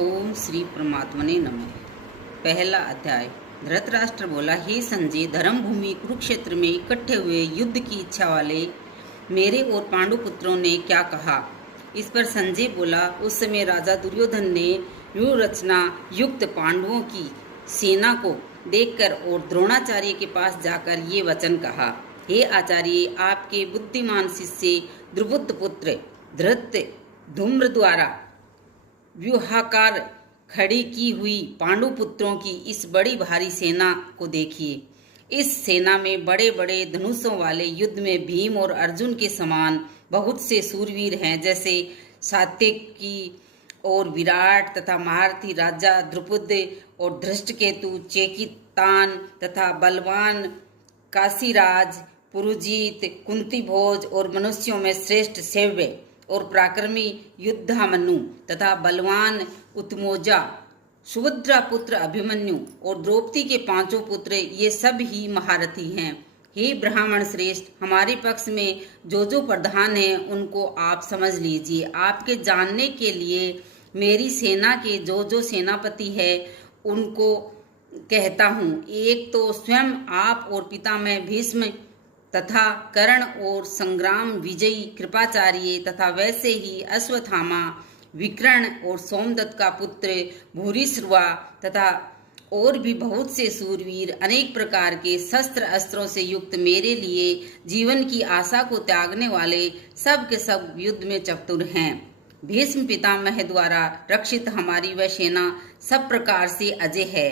ओम श्री परमात्मने नमः। पहला अध्याय। धृतराष्ट्र बोला, हे संजय, धर्म भूमि कुरुक्षेत्र में इकट्ठे हुए युद्ध की इच्छा वाले मेरे और पांडु पुत्रों ने क्या कहा। इस पर संजय बोला, उस समय राजा दुर्योधन ने व्यूह रचना युक्त पांडवों की सेना को देखकर और द्रोणाचार्य के पास जाकर ये वचन कहा, हे आचार्य, आपके बुद्धिमान शिष्य द्रुपद पुत्र धृत धूम्र द्वारा व्यूहाकार खड़ी की हुई पांडु पुत्रों की इस बड़ी भारी सेना को देखिए। इस सेना में बड़े बड़े धनुषों वाले युद्ध में भीम और अर्जुन के समान बहुत से सूरवीर हैं, जैसे सात्यकी और विराट तथा महारथी राजा द्रुपद और धृष्टकेतु, चेकितान तथा बलवान काशीराज, पुरुजीत, कुंती भोज और मनुष्यों में श्रेष्ठ सेव्य और पराक्रमी युद्धामनु तथा बलवान उत्मोजा, सुभद्रा पुत्र अभिमन्यु और द्रौपदी के पांचों पुत्र, ये सब ही महारथी हैं। हे ब्राह्मण श्रेष्ठ, हमारे पक्ष में जो जो प्रधान हैं उनको आप समझ लीजिए। आपके जानने के लिए मेरी सेना के जो जो सेनापति है उनको कहता हूँ। एक तो स्वयं आप और पितामह भीष्म तथा कर्ण और संग्राम विजयी कृपाचार्य तथा वैसे ही अश्वत्थामा, विकर्ण और सोमदत्त का पुत्र भूरिश्रवा तथा और भी बहुत से सूरवीर अनेक प्रकार के शस्त्र अस्त्रों से युक्त, मेरे लिए जीवन की आशा को त्यागने वाले सब के सब युद्ध में चतुर हैं। भीष्म पितामह द्वारा रक्षित हमारी वह सेना सब प्रकार से अजय है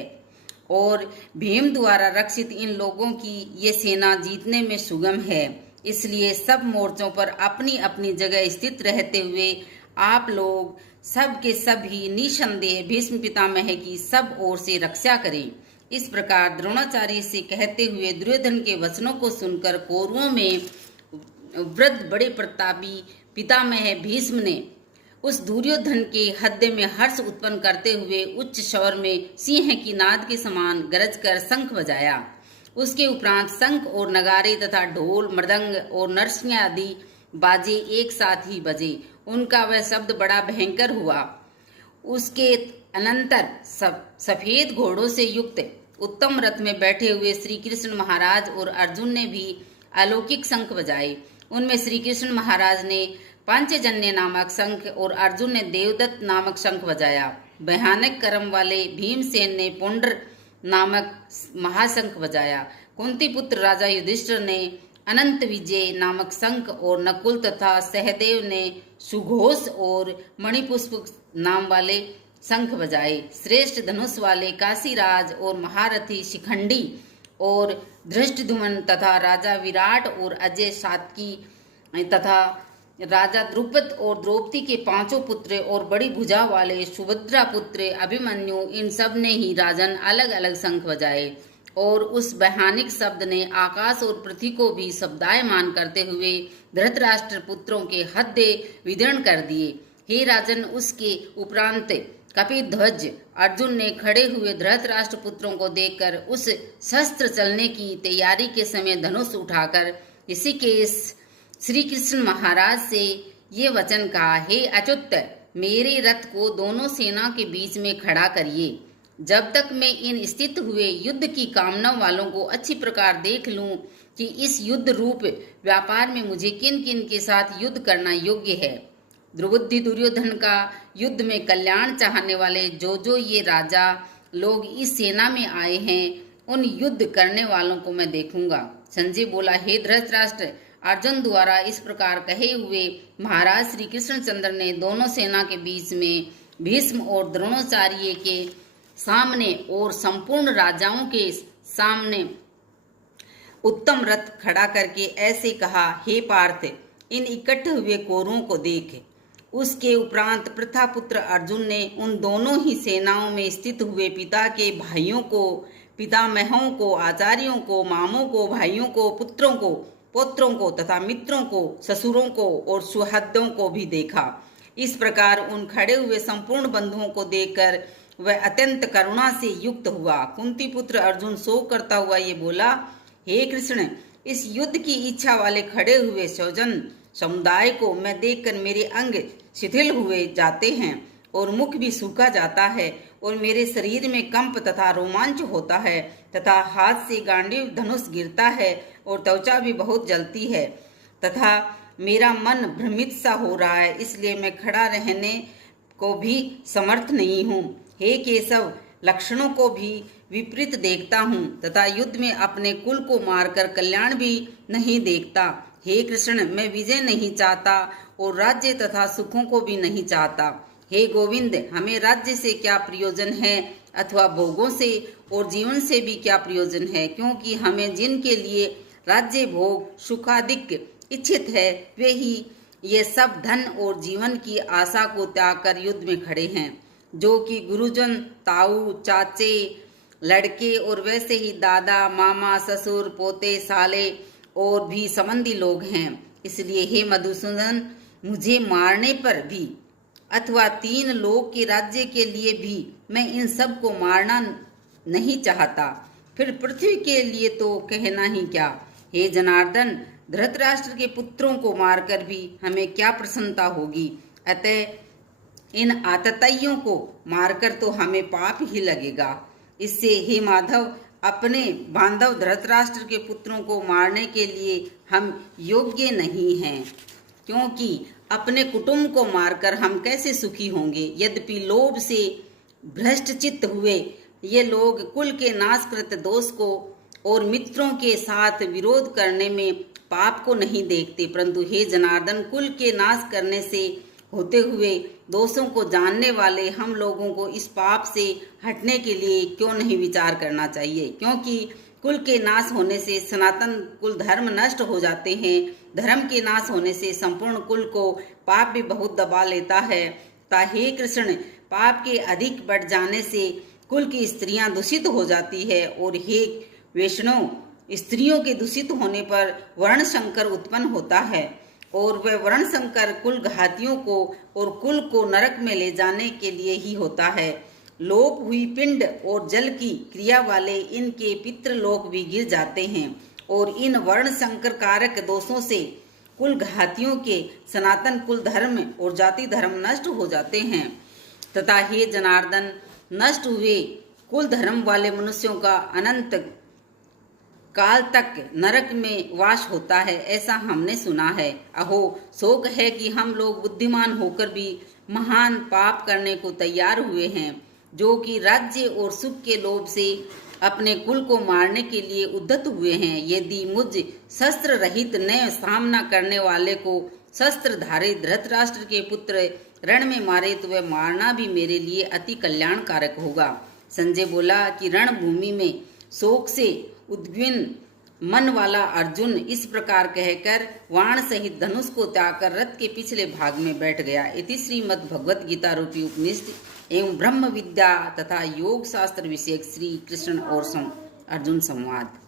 और भीम द्वारा रक्षित इन लोगों की ये सेना जीतने में सुगम है। इसलिए सब मोर्चों पर अपनी अपनी जगह स्थित रहते हुए आप लोग सब के सब ही निसंदेह भीष्म पितामह की सब ओर से रक्षा करें। इस प्रकार द्रोणाचार्य से कहते हुए दुर्योधन के वचनों को सुनकर कौरवों में वृद्ध बड़े प्रतापी पितामह भीष्म ने उस दुर्योधन के हृदय में हर्ष उत्पन्न करते हुए उच्च स्वर में सिंह की नाद के समान गरज कर शंख बजाया। उसके उपरांत शंख और नगारे तथा ढोल, मृदंग और नरसिंह आदि बाजे एक साथ ही बजे। उनका वह शब्द बड़ा भयंकर हुआ। उसके अनंतर सफेद घोड़ों से युक्त उत्तम रथ में बैठे हुए श्री कृष्ण महाराज और अर्जुन ने भी अलौकिक शंख बजाए। उनमें श्री कृष्ण महाराज ने पंचजन्य नामक शंख और अर्जुन ने देवदत्त नामक शंख बजाया। भयानक कर्म वाले भीमसेन ने पुंड्र नामक महाशंख बजाया। कुंती पुत्र राजा युधिष्ठिर ने अनंत विजय नामक शंख और नकुल तथा सहदेव ने सुघोष और मणिपुष्प नाम वाले शंख बजाए। श्रेष्ठ धनुष वाले काशीराज और महारथी शिखंडी और धृष्टद्युम्न तथा राजा विराट और अजय सात्यकी तथा राजा द्रुपद और द्रौपदी के पांचों पुत्र और बड़ी भुजा वाले सुभद्रा पुत्र अभिमन्यु, इन सब ने ही राजन अलग अलग शंख बजाए और उस भयानक शब्द ने आकाश और पृथ्वी को भी शब्दायमान करते हुए धृतराष्ट्र पुत्रों के हृदय विदीर्ण कर दिए। हे राजन, उसके उपरांत कपिध्वज अर्जुन ने खड़े हुए धृतराष्ट्र पुत्रों को देखकर उस शस्त्र चलने की तैयारी के समय धनुष उठाकर ऋषिकेश श्री कृष्ण महाराज से ये वचन कहा, हे अच्युत, मेरे रथ को दोनों सेना के बीच में खड़ा करिए। जब तक मैं इन स्थित हुए युद्ध की कामना वालों को अच्छी प्रकार देख लूं कि इस युद्ध रूप व्यापार में मुझे किन किन के साथ युद्ध करना योग्य है। द्रुबुद्धि दुर्योधन का युद्ध में कल्याण चाहने वाले जो जो ये राजा लोग इस सेना में आए हैं, उन युद्ध करने वालों को मैं देखूंगा। संजय बोला, हे धृतराष्ट्र, अर्जुन द्वारा इस प्रकार कहे हुए महाराज श्री कृष्णचंद्र ने दोनों सेना के बीच में भीष्म और द्रोणाचार्य के सामने और संपूर्ण राजाओं के सामने उत्तम रथ खड़ा करके ऐसे कहा, हे पार्थ, इन इकट्ठे हुए कौरवों को देख। उसके उपरांत प्रथापुत्र अर्जुन ने उन दोनों ही सेनाओं में स्थित हुए पिता के भाइयों को, पितामहों को, आचार्यों को, मामों को, भाइयों को, पुत्रों को, पौत्रों को तथा मित्रों को, ससुरों को और सुहृदों को भी देखा। इस प्रकार उन खड़े हुए संपूर्ण बंधुओं को देखकर वह अत्यंत करुणा से युक्त हुआ। कुंती पुत्र अर्जुन शोक करता हुआ ये बोला, हे कृष्ण, इस युद्ध की इच्छा वाले खड़े हुए स्वजन समुदाय को मैं देखकर मेरे अंग शिथिल हुए जाते हैं और मुख भी सूखा जाता है और मेरे शरीर में कंप तथा रोमांच होता है तथा हाथ से गांडीव धनुष गिरता है और त्वचा भी बहुत जलती है तथा मेरा मन भ्रमित सा हो रहा है, इसलिए मैं खड़ा रहने को भी समर्थ नहीं हूँ। हे केशव, लक्षणों को भी विपरीत देखता हूँ तथा युद्ध में अपने कुल को मारकर कल्याण भी नहीं देखता। हे कृष्ण, मैं विजय नहीं चाहता और राज्य तथा सुखों को भी नहीं चाहता। हे गोविंद, हमें राज्य से क्या प्रयोजन है अथवा भोगों से और जीवन से भी क्या प्रयोजन है, क्योंकि हमें जिनके लिए राज्य भोग सुखाधिक इच्छित है वे ही ये सब धन और जीवन की आशा को त्याग कर युद्ध में खड़े हैं, जो कि गुरुजन, ताऊ, चाचे, लड़के और वैसे ही दादा, मामा, ससुर, पोते, साले और भी संबंधी लोग हैं। इसलिए हे मधुसूदन, मुझे मारने पर भी अथवा 3 लोक के राज्य के लिए भी मैं इन सब को मारना नहीं चाहता, फिर पृथ्वी के लिए तो कहना ही क्या। हे जनार्दन, धृतराष्ट्र के पुत्रों को मारकर भी हमें क्या प्रसन्नता होगी, अतः इन आतताइयों को मारकर तो हमें पाप ही लगेगा। इससे हे माधव, अपने बांधव धृतराष्ट्र के पुत्रों को मारने के लिए हम योग्य नहीं हैं, क्योंकि अपने कुटुंब को मारकर हम कैसे सुखी होंगे। यद्यपि लोभ से भ्रष्ट चित्त हुए ये लोग कुल के नाशकृत दोष को और मित्रों के साथ विरोध करने में पाप को नहीं देखते, परंतु हे जनार्दन, कुल के नाश करने से होते हुए दोषों को जानने वाले हम लोगों को इस पाप से हटने के लिए क्यों नहीं विचार करना चाहिए, क्योंकि कुल के नाश होने से सनातन कुल धर्म नष्ट हो जाते हैं। धर्म के नाश होने से संपूर्ण कुल को पाप भी बहुत दबा लेता है। हे कृष्ण, पाप के अधिक बढ़ जाने से कुल की स्त्रियां दूषित हो जाती है और हे वैष्णव, स्त्रियों के दूषित होने पर वर्ण संकर उत्पन्न होता है और वह वर्ण संकर कुल घातियों को और कुल को नरक में ले जाने के लिए ही होता है। लोप हुई पिंड और जल की क्रिया वाले इनके पितृलोक भी गिर जाते हैं और इन वर्ण संकर कारक दोषों से कुल घातियों के सनातन कुल धर्म और जाति धर्म नष्ट हो जाते हैं तथा हे जनार्दन, नष्ट हुए कुल धर्म वाले मनुष्यों का अनंत काल तक नरक में वास होता है, ऐसा हमने सुना है। अहो, शोक है कि हम लोग बुद्धिमान होकर भी महान पाप करने को तैयार हुए हैं, जो कि राज्य और सुख के लोभ से अपने कुल को मारने के लिए उद्यत हुए हैं। यदि मुझ शस्त्र रहित नए सामना करने वाले को शस्त्रधारी धृतराष्ट्र के पुत्र रण में मारे तो वह मारना भी मेरे लिए अति कल्याणकारक होगा। संजय बोला कि रणभूमि में शोक से उद्विग्न मन वाला अर्जुन इस प्रकार कहकर वाण सहित धनुष को त्याग कर रथ के पिछले भाग में बैठ गया। इति श्रीमद् भगवत गीता रूपी उपनिषद एवं ब्रह्म विद्या तथा योग शास्त्र विषयक श्री कृष्ण और अर्जुन संवाद।